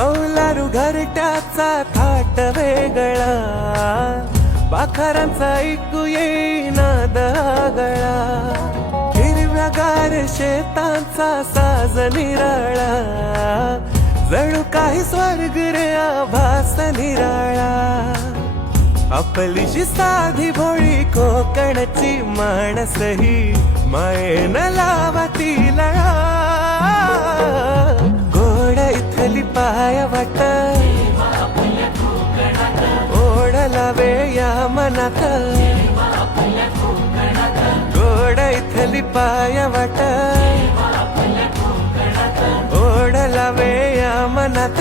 कौलारू घरट्याचा थाट वेगळा, पाखरांचा ऐकू येईना दगळा, हिरव्यागार शेतांचा साज निराळा, जणू काही स्वर्ग रे आभास निराळा. आपलीशी साधी भोळी कोकणची माणसही मायेन लावाती लळा. गोड इथली पायवाट ओढ लावे या मनात, गोड इथली पायवाट ओढ लावे या मनात.